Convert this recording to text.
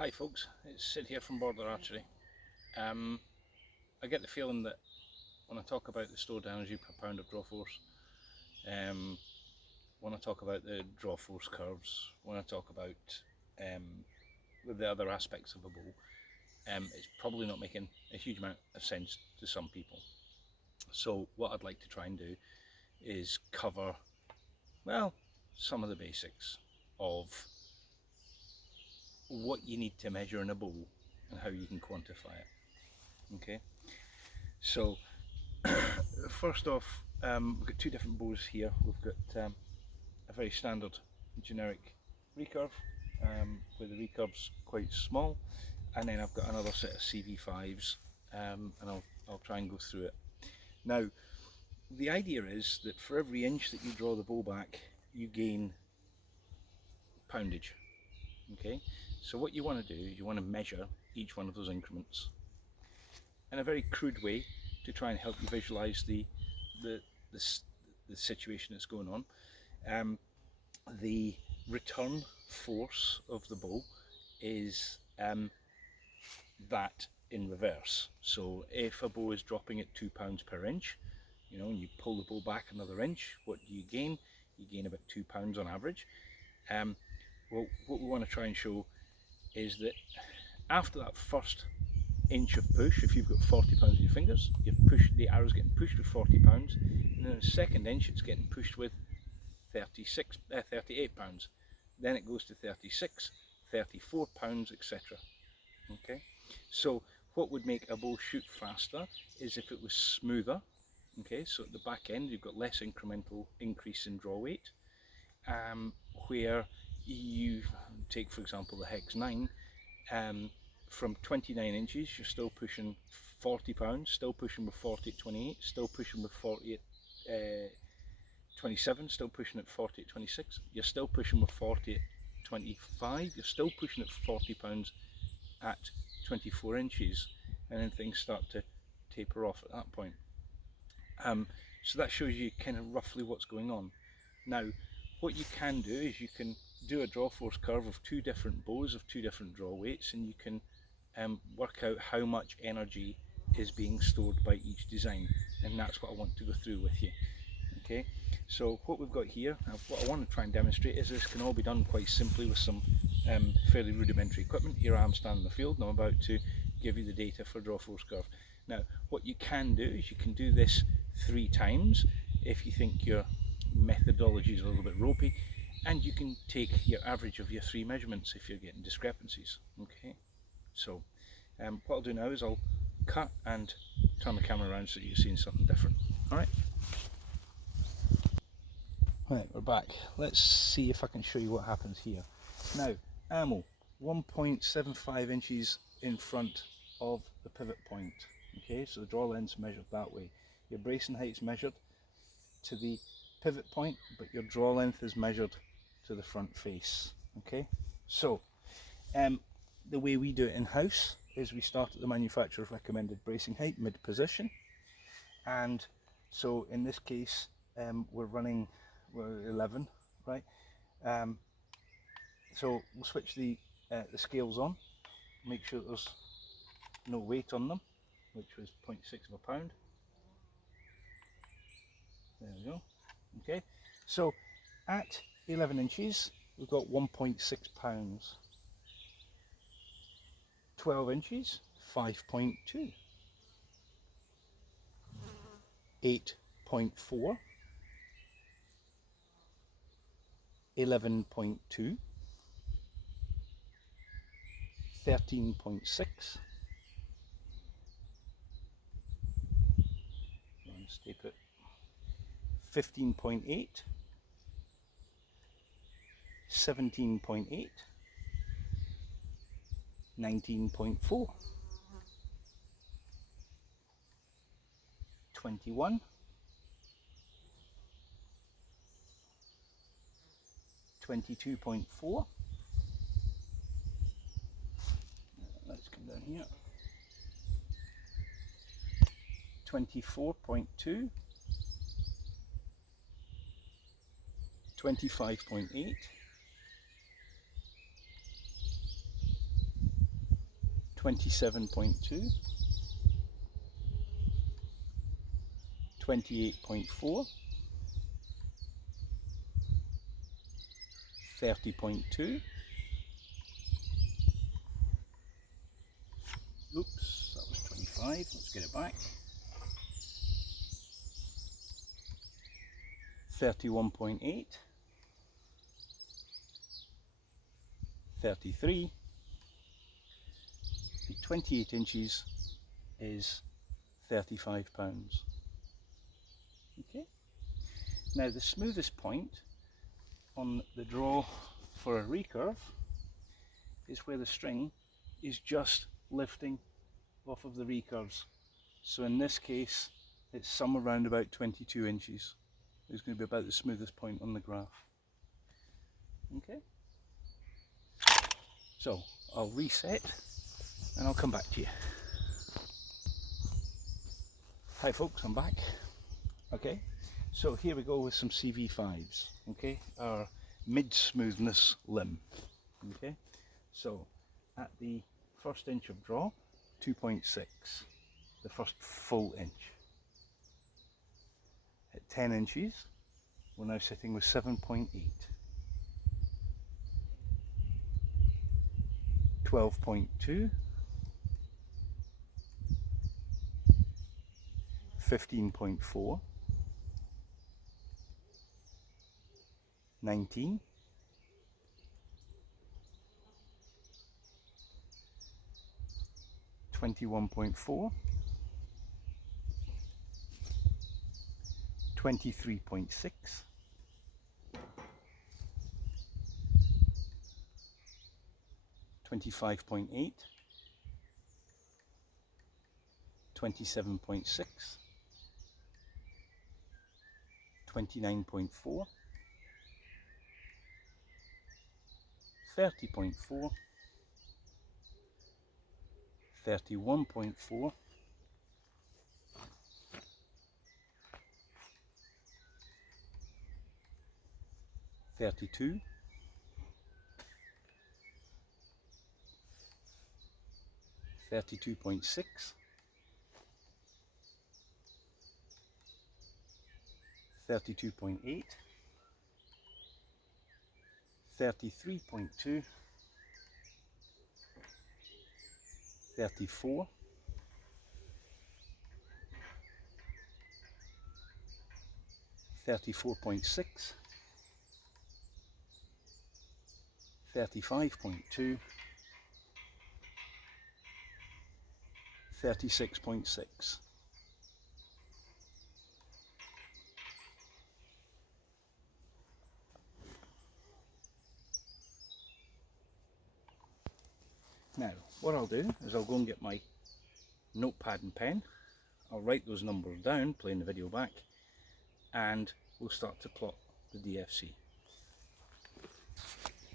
Hi folks, it's Sid here from Border Archery. I get the feeling that when I talk about the stored energy per pound of draw force, when I talk about the draw force curves, when I talk about the other aspects of a bow, it's probably not making a huge amount of sense to some people. So what I'd like to try and do is cover, well, some of the basics of what you need to measure in a bow and how you can quantify it. Okay, so first off, we've got two different bows here. We've got a very standard generic recurve, where the recurve's quite small, and then I've got another set of CV5s, and I'll try and go through it. Now, the idea is that for every inch that you draw the bow back, you gain poundage. Okay, so what you want to do is you want to measure each one of those increments in a very crude way to try and help you visualize the situation that's going on. The return force of the bow is that in reverse. So if a bow is dropping at 2 pounds per inch, and you pull the bow back another inch, what do you gain? You gain about 2 pounds on average. Well, what we want to try and show is that after that first inch of push, if you've got 40 pounds in your fingers, the arrow's getting pushed with 40 pounds, and then the second inch it's getting pushed with 38 pounds. Then it goes to 36, 34 pounds, etc. Okay, so what would make a bow shoot faster is if it was smoother. Okay, so at the back end you've got less incremental increase in draw weight, where you take, for example, the Hex 9, from 29 inches you're still pushing 40 pounds, still pushing with 40 at 28, still pushing with 40 at 27, still pushing at 40 at 26, you're still pushing with 40 at 25, you're still pushing at 40 pounds at 24 inches, and then things start to taper off at that point. So that shows you kind of roughly what's going on. Now, what you can do is you can do a draw force curve of two different bows of two different draw weights, and you can work out how much energy is being stored by each design, and that's what I want to go through with you. Okay, so what we've got here, what I want to try and demonstrate is this can all be done quite simply with some fairly rudimentary equipment. Here I am standing in the field and I'm about to give you the data for draw force curve. Now, what you can do is you can do this 3 times if you think your methodology is a little bit ropey, and you can take your average of your 3 measurements if you're getting discrepancies. Okay, so what I'll do now is I'll cut and turn the camera around so you're seeing something different. Alright, we're back. Let's see if I can show you what happens here. Now, ammo 1.75 inches in front of the pivot point. Okay, so the draw length's measured that way. Your bracing height's measured to the pivot point, but your draw length is measured to the front face. Okay, so the way we do it in-house is we start at the manufacturer's recommended bracing height, mid position, and so in this case we're 11, right? So we'll switch the scales on, make sure there's no weight on them, which was 0.6 of a pound. There we go. Okay, so at 11 inches we've got 1.6 pounds. 12 inches, 5.2. 8.4. 11.2. 13.6. Stay put. 15.8. 17.8. 19.4. 21. 22.4. Let's come down here. 24.2. 25.8. 27.2, 28.4, 30.2, oops, that was 25, let's get it back, 31.8, 33, the 28 inches is 35 pounds. Okay, now the smoothest point on the draw for a recurve is where the string is just lifting off of the recurves. So in this case it's somewhere around about 22 inches. It's going to be about the smoothest point on the graph. Okay, so I'll reset and I'll come back to you. Hi folks, I'm back. Okay, so here we go with some CV5s. Okay, our mid smoothness limb. Okay, so at the first inch of draw, 2.6, the first full inch. At 10 inches, we're now sitting with 7.8. 12.2, 15.4, 19, 21.4, 23.6, 25.8, 27.6, 29.4, 30.4, 31.4, 32, 32.6, 32.8, 33.2, 34, 34.6, 35.2, 36.6. Now, what I'll do is I'll go and get my notepad and pen. I'll write those numbers down, playing the video back, and we'll start to plot the DFC.